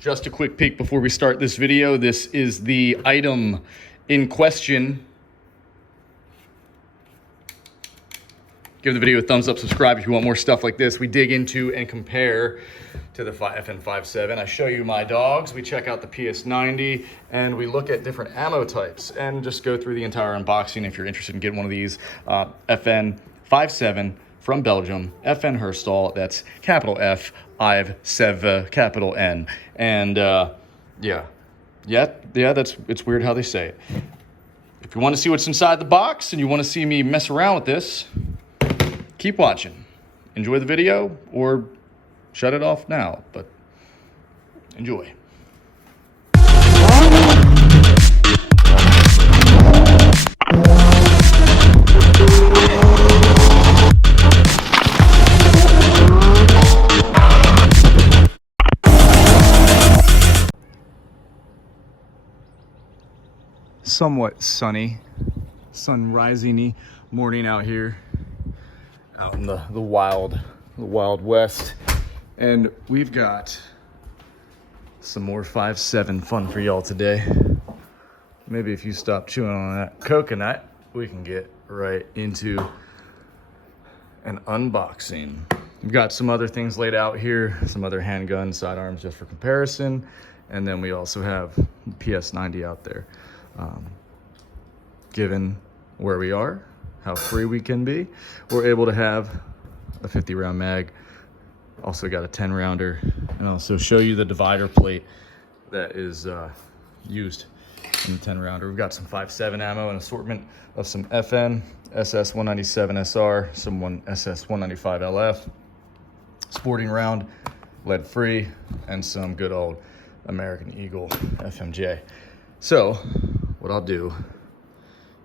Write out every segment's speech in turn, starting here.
Just a quick peek before we start this video. This is the item in question. Give the video a thumbs up, subscribe if you want more stuff like this. We dig into and compare to the FN FiveseveN. I show you my dogs, we check out the PS90, and we look at different ammo types and just go through the entire unboxing. If you're interested in getting one of these, FN FiveseveN from Belgium, FN Herstal, that's capital F, FiveseveN, capital N. And yeah, it's weird how they say it. If you want to see what's inside the box and you want to see me mess around with this, keep watching. Enjoy the video or shut it off now, but enjoy. Somewhat sunny, sun-rising-y morning out here, out in the wild west, and we've got some more FiveseveN fun for y'all today. Maybe if you stop chewing on that coconut, we can get right into an unboxing. We've got some other things laid out here, some other handguns, sidearms just for comparison, and then we also have PS90 out there. Given where we are, how free we can be, we're able to have a 50 round mag, also got a 10 rounder, and also show you the divider plate that is used in the 10 rounder. We've got some FiveseveN ammo, an assortment of some FN SS197 SR, some SS195 LF, sporting round, lead free, and some good old American Eagle FMJ. So what I'll do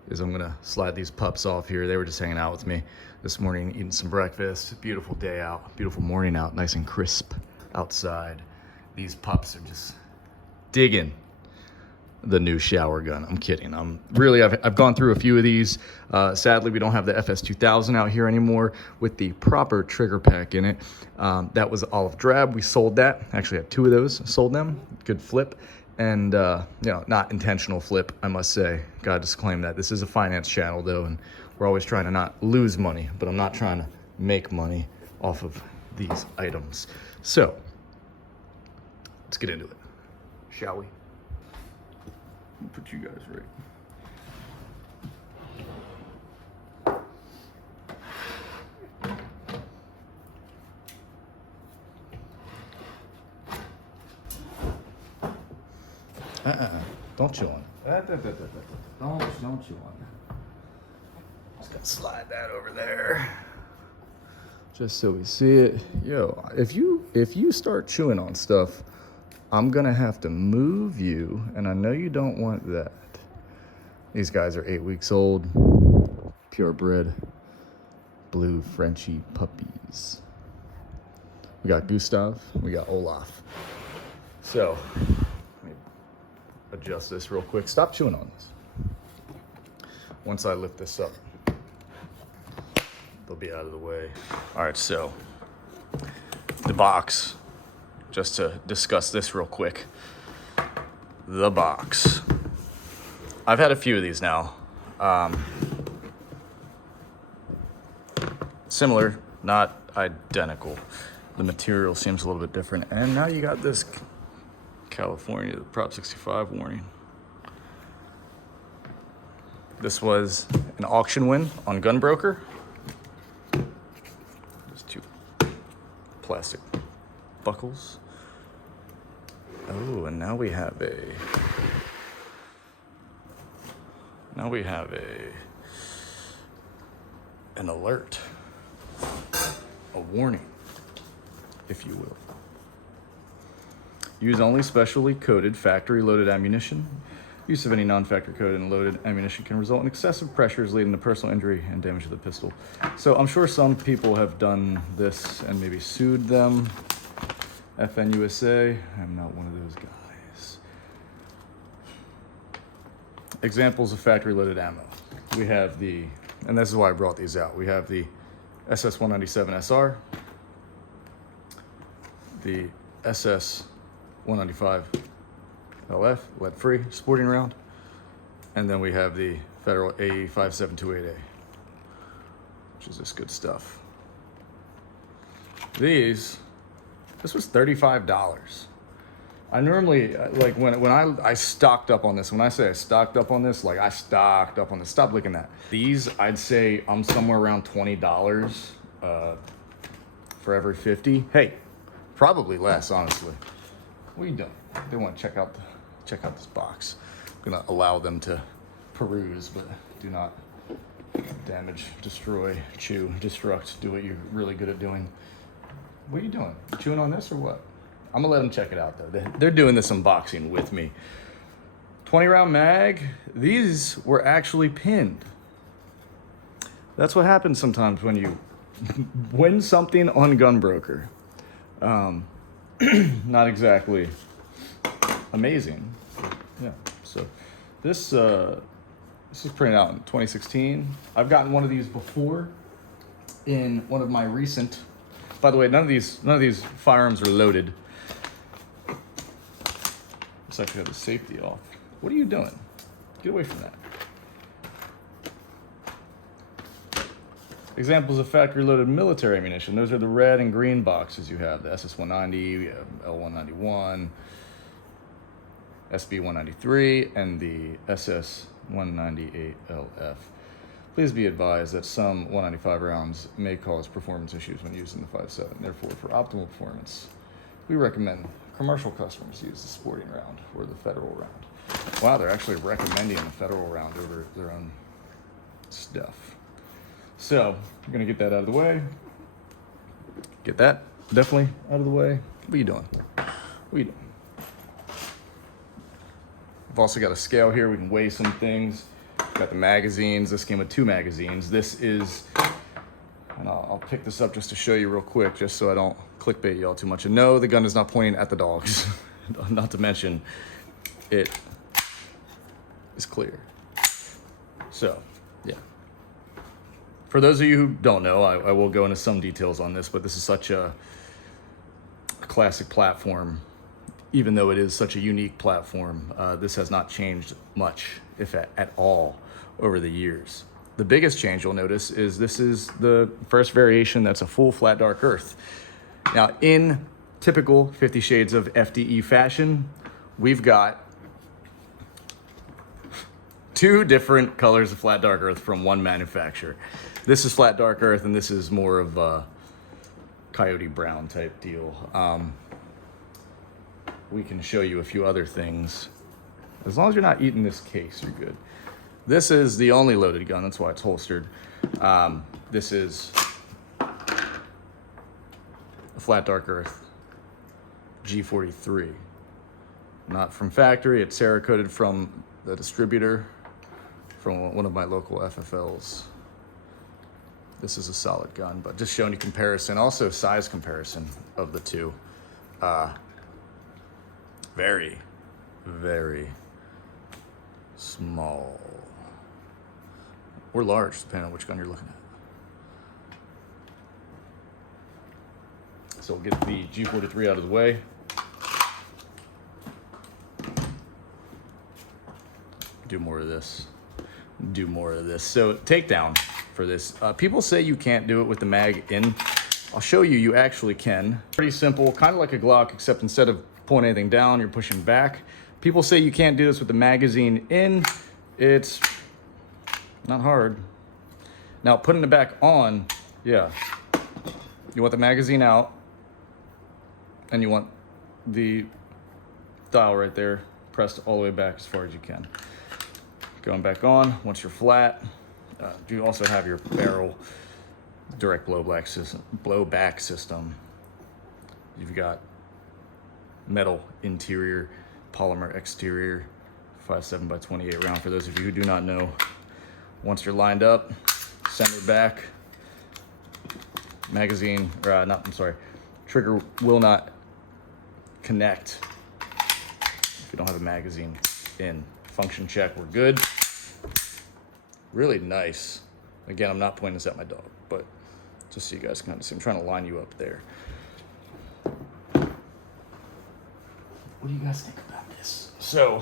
is I'm gonna slide these pups off here. They were just hanging out with me this morning, eating some breakfast. Beautiful day out, beautiful morning out, nice and crisp outside. These pups are just digging the new shower gun. I'm kidding. I've gone through a few of these. Sadly, we don't have the FS2000 out here anymore with the proper trigger pack in it. That was olive drab. We sold that. Actually had two of those, sold them. Good flip. And, not intentional flip, I must say. Gotta disclaim that. This is a finance channel, though, and we're always trying to not lose money, but I'm not trying to make money off of these items. So, let's get into it, shall we? Put you guys right. Don't chew on it. Don't chew on it. Just gonna slide that over there, just so we see it. Yo, if you start chewing on stuff, I'm gonna have to move you, and I know you don't want that. These guys are 8 weeks old, purebred, blue Frenchie puppies. We got Gustav, we got Olaf. So, adjust this real quick. Stop chewing on this. Once I lift this up, they'll be out of the way. All right, so the box, just to discuss this real quick. The box. I've had a few of these now. Similar, not identical. The material seems a little bit different. And now you got this California, the Prop 65 warning. This was an auction win on Gunbroker. Just two plastic buckles. Oh, and now we have an alert, a warning, if you will. Use only specially coded factory-loaded ammunition. Use of any non-factory coded and loaded ammunition can result in excessive pressures leading to personal injury and damage to the pistol. So I'm sure some people have done this and maybe sued them. FN USA, I'm not one of those guys. Examples of factory-loaded ammo. We have the, and this is why I brought these out, we have the SS197 SR, the SS 195 LF, lead-free, sporting round. And then we have the Federal AE 5728A, which is just good stuff. This was $35. I normally, like when I stocked up on this, when I say I stocked up on this, like I stocked up on this, stop looking at that. These, I'd say I'm somewhere around $20 for every 50. Hey, probably less, honestly. What are you doing? They want to check out this box. I'm gonna allow them to peruse, but do not damage, destroy, chew, destruct, do what you're really good at doing. What are you doing? You chewing on this or what? I'm gonna let them check it out though. They're doing this unboxing with me. 20 round mag. These were actually pinned. That's what happens sometimes when you win something on Gunbroker. Not exactly amazing. Yeah. So this is printed out in 2016. I've gotten one of these before in one of my recent. By the way, none of these firearms are loaded. Let's actually have the safety off. What are you doing? Get away from that. Examples of factory loaded military ammunition. Those are the red and green boxes you have. The SS-190, L-191, SB-193, and the SS-198LF. Please be advised that some 195 rounds may cause performance issues when using the FiveseveN. Therefore, for optimal performance, we recommend commercial customers use the sporting round or the federal round. Wow, they're actually recommending the federal round over their own stuff. So, I'm gonna get that out of the way. Get that definitely out of the way. What are you doing? What are you doing? I've also got a scale here. We can weigh some things. Got the magazines. This came with 2 magazines. This is, and I'll pick this up just to show you real quick, just so I don't clickbait y'all too much. And no, the gun is not pointing at the dogs. Not to mention, it is clear. So, yeah. For those of you who don't know, I will go into some details on this, but this is such a classic platform. Even though it is such a unique platform, this has not changed much, if at all, over the years. The biggest change you'll notice is this is the first variation that's a full flat dark earth. Now, in typical 50 Shades of FDE fashion, we've got 2 different colors of flat dark earth from one manufacturer. This is flat dark earth, and this is more of a coyote brown type deal. We can show you a few other things. As long as you're not eating this case, you're good. This is the only loaded gun, that's why it's holstered. This is a flat dark earth G43. Not from factory, it's Cerakoted from the distributor, from one of my local FFLs. This is a solid gun, but just showing you comparison, also size comparison of the two. Very, very small. Or large, depending on which gun you're looking at. So we'll get the G43 out of the way. Do more of this. Do more of this. So takedown for this. People say you can't do it with the mag in. I'll show you, you actually can. Pretty simple, kind of like a Glock, except instead of pulling anything down, you're pushing back. People say you can't do this with the magazine in. It's not hard. Now, putting it back on, yeah. You want the magazine out, and you want the dial right there pressed all the way back as far as you can. Going back on, once you're flat, you also have your barrel direct blowback system. You've got metal interior, polymer exterior, 5.7x28 round. For those of you who do not know, once you're lined up, centered back, magazine, trigger will not connect if you don't have a magazine in. Function check, we're good. Really nice. Again, I'm not pointing this at my dog, but just so you guys can kind of see, I'm trying to line you up there. what do you guys think about this? So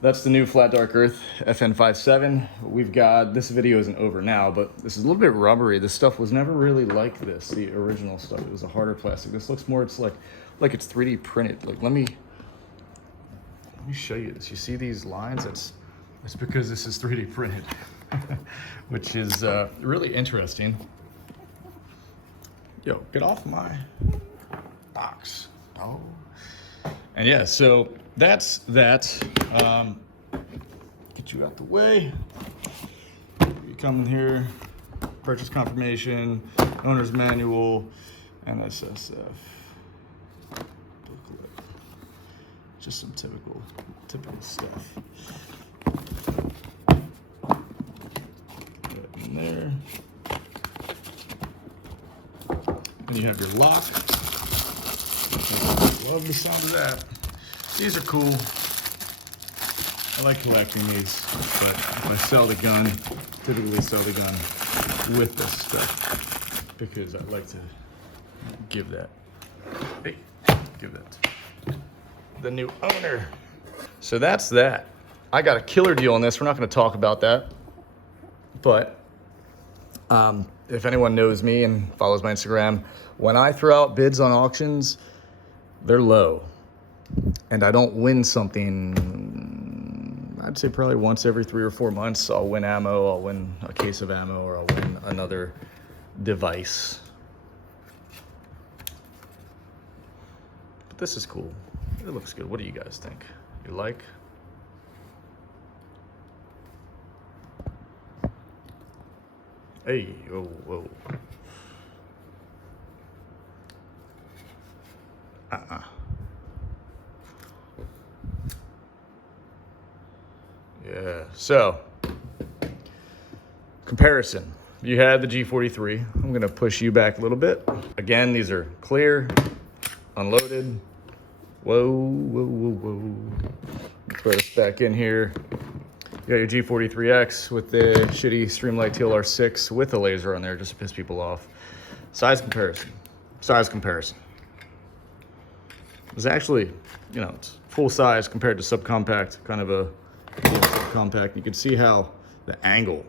that's the new Flat Dark Earth FN FiveseveN. We've got, this video isn't over now, but this is a little bit rubbery. This stuff was never really like this, the original stuff. It was a harder plastic. This looks more, it's like it's 3D printed. Like, let me show you this. You see these lines? It's because this is 3D printed, which is really interesting. Yo, get off my box. Oh. And yeah, so that's that. Get you out the way. You come in here, purchase confirmation, owner's manual, NSSF booklet. Just some typical stuff. Put it in there. Then you have your lock. Love the sound of that. These are cool. I like collecting these, but if I sell the gun, typically sell the gun with this stuff because I like to give that. Hey, give that to the new owner. So that's that. I got a killer deal on this. We're not going to talk about that, but if anyone knows me and follows my Instagram, when I throw out bids on auctions, they're low. And I don't win something, I'd say probably once every 3 or 4 months. I'll win ammo, I'll win a case of ammo, or I'll win another device. But this is cool. It looks good. What do you guys think? You like? Hey, oh, whoa. Yeah, so comparison. You had the G43. I'm gonna push you back a little bit. Again, these are clear, unloaded. Whoa, whoa, whoa, whoa. Throw this back in here. You got your G43X with the shitty Streamlight TLR6 with a laser on there just to piss people off. Size comparison. Size comparison. It's actually, you know, it's full size compared to subcompact, kind of a subcompact. You can see how the angle,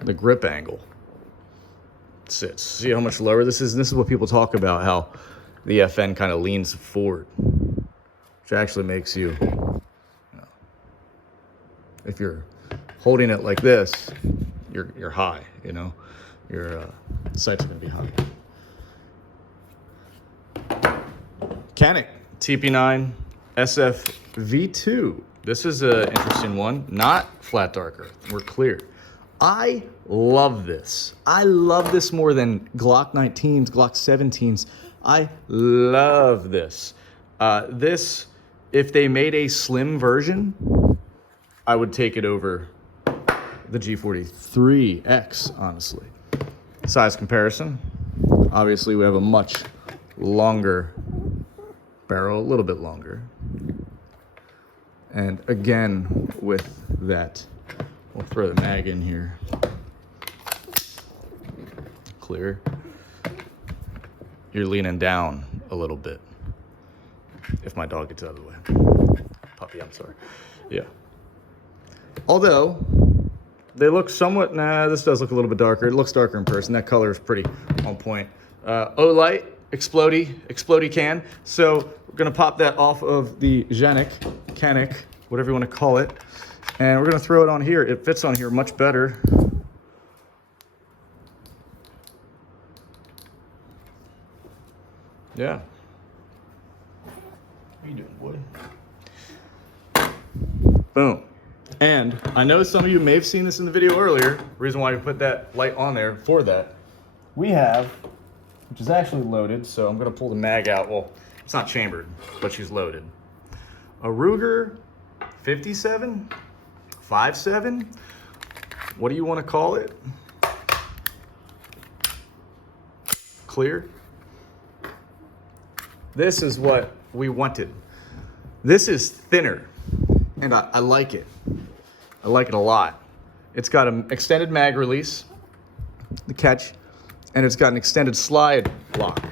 the grip angle sits. See how much lower this is? And this is what people talk about, how the FN kind of leans forward, which actually makes you know, if you're holding it like this, you're high, you know, your sights are gonna be high. Canik TP9 SF V2. This is an interesting one, not Flat Dark Earth. We're clear. I love this. I love this more than Glock 19s, Glock 17s. I love this. This, if they made a slim version, I would take it over the G43X, honestly. Size comparison. Obviously, we have a much longer barrel, a little bit longer. And again, with that, we'll throw the mag in here. Clear. You're leaning down a little bit. If my dog gets out of the way. Puppy, I'm sorry. Yeah. Although, they look somewhat, nah, this does look a little bit darker. It looks darker in person. That color is pretty on point. O-Light, explodey can. So we're gonna pop that off of the Canik, whatever you wanna call it. And we're gonna throw it on here. It fits on here much better. Yeah. What are you doing, boy? Boom. And I know some of you may have seen this in the video earlier. Reason why we put that light on there for that. We have, which is actually loaded, so I'm gonna pull the mag out. Well, it's not chambered, but she's loaded. A Ruger 57, 5.7, what do you wanna call it? Clear. This is what we wanted. This is thinner, and I like it. I like it a lot. It's got an extended mag release, the catch, and it's got an extended slide lock.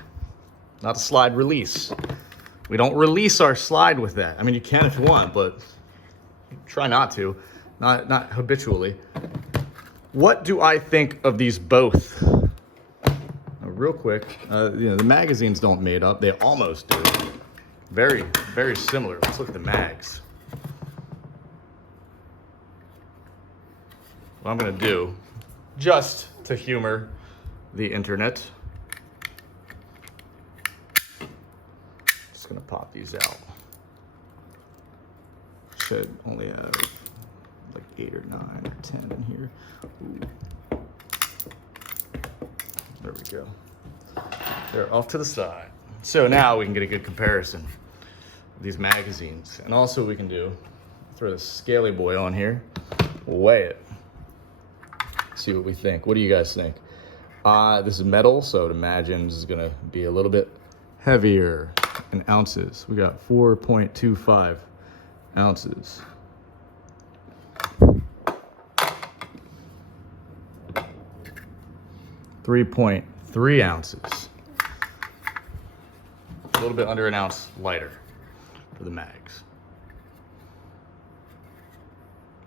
not a slide release. We don't release our slide with that. I mean, you can if you want, but try not to, not habitually. What do I think of these both? Real quick, you know, the magazines don't mate up. They almost do. Very, very similar. Let's look at the mags. What I'm gonna do, just to humor the internet, just gonna pop these out. Should only have like 8 or 9 or 10 in here. Ooh. There we go. They're off to the side. So now we can get a good comparison of these magazines. And also we can do, throw the scaly boy on here, weigh it, see what we think. What do you guys think? This is metal, so I'd imagine this is gonna be a little bit heavier in ounces. We got 4.25 ounces. 3.3 ounces. A little bit under an ounce lighter for the mags.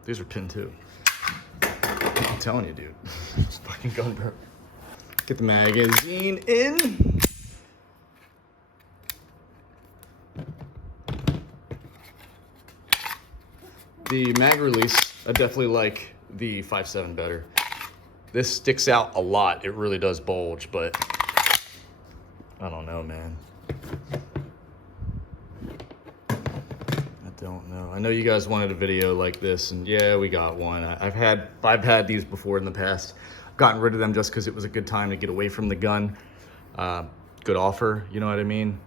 These are pinned too. I'm telling you, dude. It's fucking gun burp. Get the magazine in. The mag release, I definitely like the FiveseveN better. This sticks out a lot. It really does bulge, but I don't know, man. I don't know. I know you guys wanted a video like this, and yeah, we got one. I've had these before in the past. Gotten rid of them just because it was a good time to get away from the gun. Good offer, you know what I mean?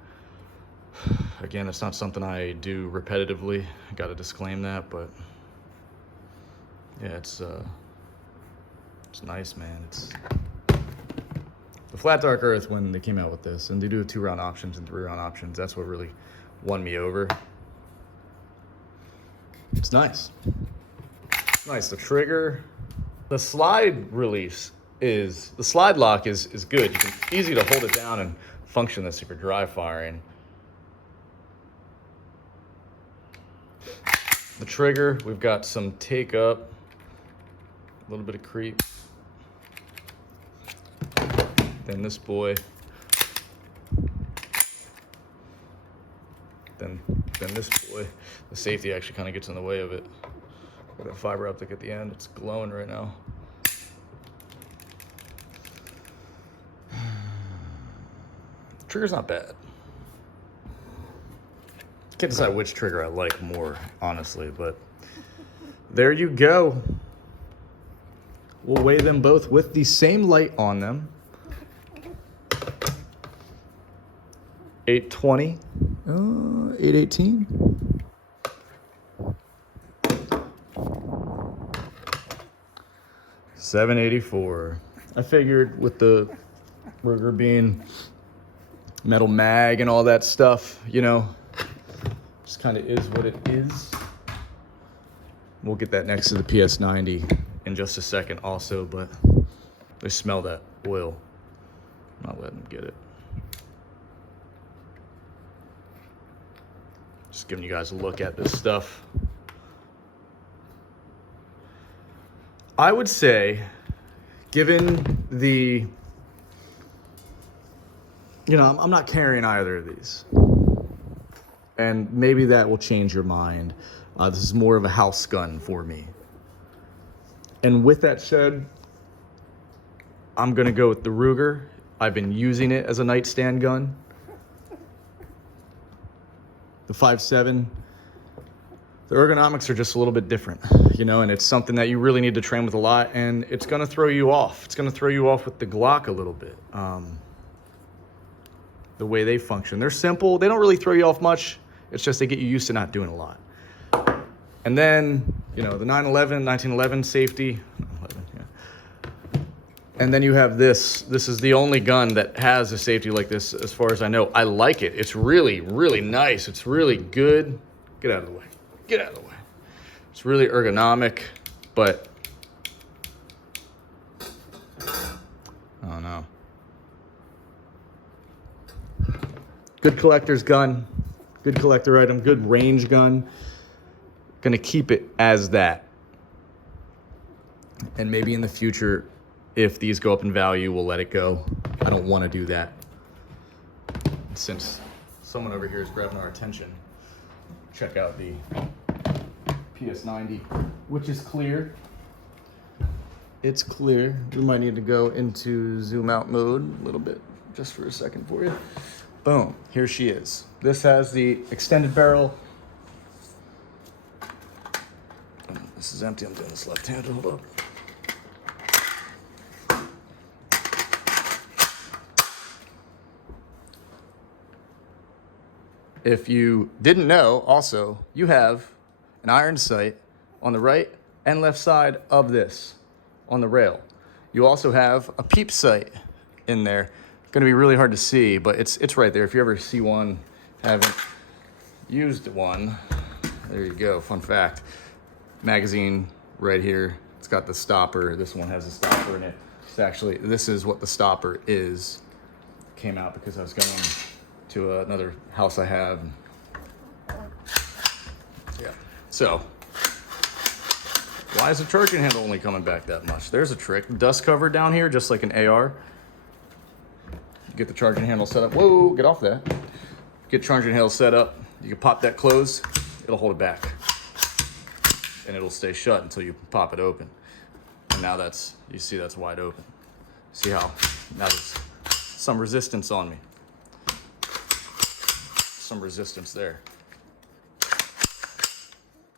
Again, it's not something I do repetitively. I gotta disclaim that, but yeah, it's nice, man. It's the Flat Dark Earth when they came out with this, and they do 2-round options and 3-round options. That's what really won me over. It's nice. It's nice. The trigger, the slide release is, the slide lock is good. You can easy to hold it down and function this if you're dry firing. The trigger, we've got some take up, a little bit of creep. Then this boy, then this boy. The safety actually kind of gets in the way of it. Got that fiber optic at the end. It's glowing right now. The trigger's not bad. Can't decide which trigger I like more, honestly, but there you go. We'll weigh them both with the same light on them. 820, 818. $784. I figured with the Ruger being metal mag and all that stuff, you know, just kind of is what it is. We'll get that next to the PS90 in just a second also, but they smell that oil. I'm not letting them get it. Just giving you guys a look at this stuff. I would say, given the, you know, I'm not carrying either of these. And maybe that will change your mind. This is more of a house gun for me. And with that said, I'm gonna go with the Ruger. I've been using it as a nightstand gun. The FiveseveN, the ergonomics are just a little bit different, you know, and it's something that you really need to train with a lot, and it's gonna throw you off. It's gonna throw you off with the Glock a little bit. The way they function. They're simple, they don't really throw you off much. It's just they get you used to not doing a lot. And then, you know, the 1911 safety. 911, yeah. And then you have this. This is the only gun that has a safety like this, as far as I know. I like it. It's really, really nice. It's really good. Get out of the way. Get out of the way. It's really ergonomic, but I don't know. Good collector's gun, good collector item, good range gun. Gonna keep it as that. And maybe in the future, if these go up in value, we'll let it go. I don't want to do that. Since someone over here is grabbing our attention, check out the PS90, which is clear. It's clear. We might need to go into zoom out mode a little bit, just for a second for you. Boom, here she is. This has the extended barrel. This is empty, I'm doing this left-handed, hold up. If you didn't know, also, you have an iron sight on the right and left side of this, on the rail. You also have a peep sight in there. Gonna be really hard to see, but it's right there. If you ever see one, haven't used one, there you go, fun fact. Magazine right here, it's got the stopper. This one has a stopper in it. It's actually, this is what the stopper is. Came out because I was going to another house I have. Yeah. So, why is the charging handle only coming back that much? There's a trick. Dust cover down here, just like an AR. Get the charging handle set up. Whoa, get off that. Get charging handle set up. You can pop that closed. It'll hold it back. And it'll stay shut until you pop it open. And now that's, you see that's wide open. See how, now there's some resistance on me. Some resistance there.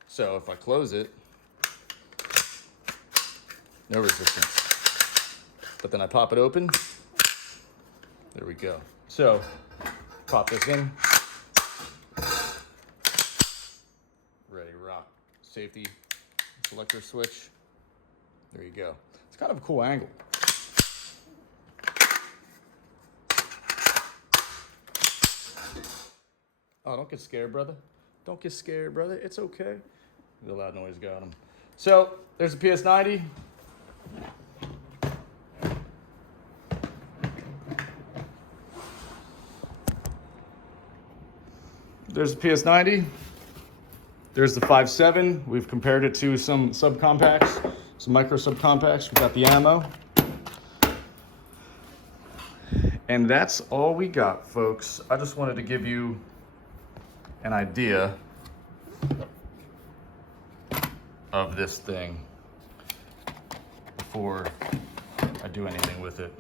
So if I close it, no resistance. But then I pop it open, there we go. So, pop this in. Ready, rock. Safety selector switch. There you go. It's kind of a cool angle. Oh, don't get scared, brother. Don't get scared, brother. It's okay. The loud noise got him. So, there's the PS90. There's the PS90. There's the FiveseveN. We've compared it to some subcompacts, some micro subcompacts. We've got the ammo. And that's all we got, folks. I just wanted to give you an idea of this thing before I do anything with it.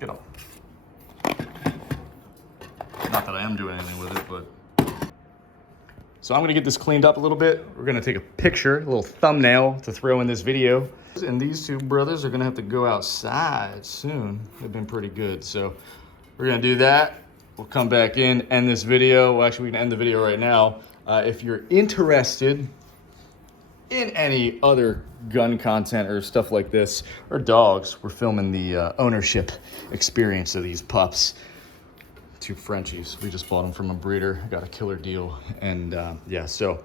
Get off. Not that I am doing anything with it, but. So I'm gonna get this cleaned up a little bit. We're gonna take a picture, a little thumbnail to throw in this video. And these two brothers are gonna have to go outside soon. They've been pretty good. So we're gonna do that. We'll come back in, end this video. Well, actually, we can end the video right now. If you're interested in any other gun content or stuff like this, or dogs, we're filming the ownership experience of these pups. Two Frenchies. We just bought them from a breeder. Got a killer deal. And yeah, so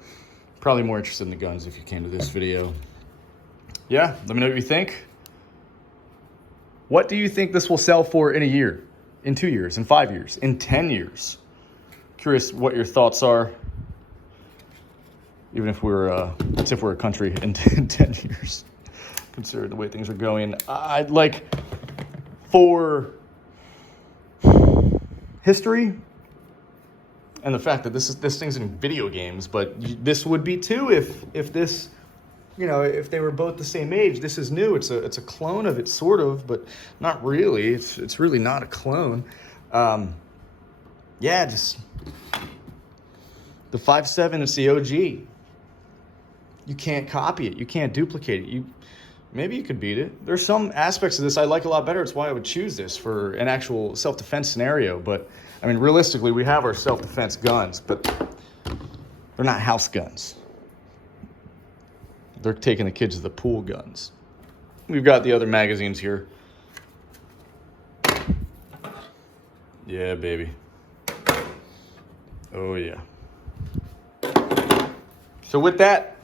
probably more interested in the guns if you came to this video. Yeah, let me know what you think. What do you think this will sell for in a year? In 2 years, in 5 years, in 10 years. Curious what your thoughts are. Even if we're a country in 10 years, consider the way things are going. I'd like for history and the fact that this thing's in video games, but this would be too if this, you know, if they were both the same age. This is new. It's a clone of it, sort of, but not really. It's really not a clone. Yeah, just the FiveseveN. It's the OG. You can't copy it. You can't duplicate it. Maybe you could beat it. There's some aspects of this I like a lot better. It's why I would choose this for an actual self-defense scenario. But I mean, realistically, we have our self-defense guns, but they're not house guns. They're taking the kids to the pool guns. We've got the other magazines here. Yeah, baby. Oh, yeah. So with that,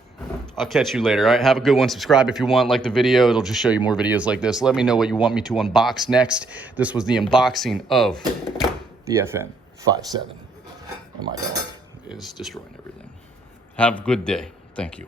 I'll catch you later. All right, have a good one. Subscribe if you want. Like the video. It'll just show you more videos like this. Let me know what you want me to unbox next. This was the unboxing of the FN FiveseveN. And my dog is destroying everything. Have a good day. Thank you.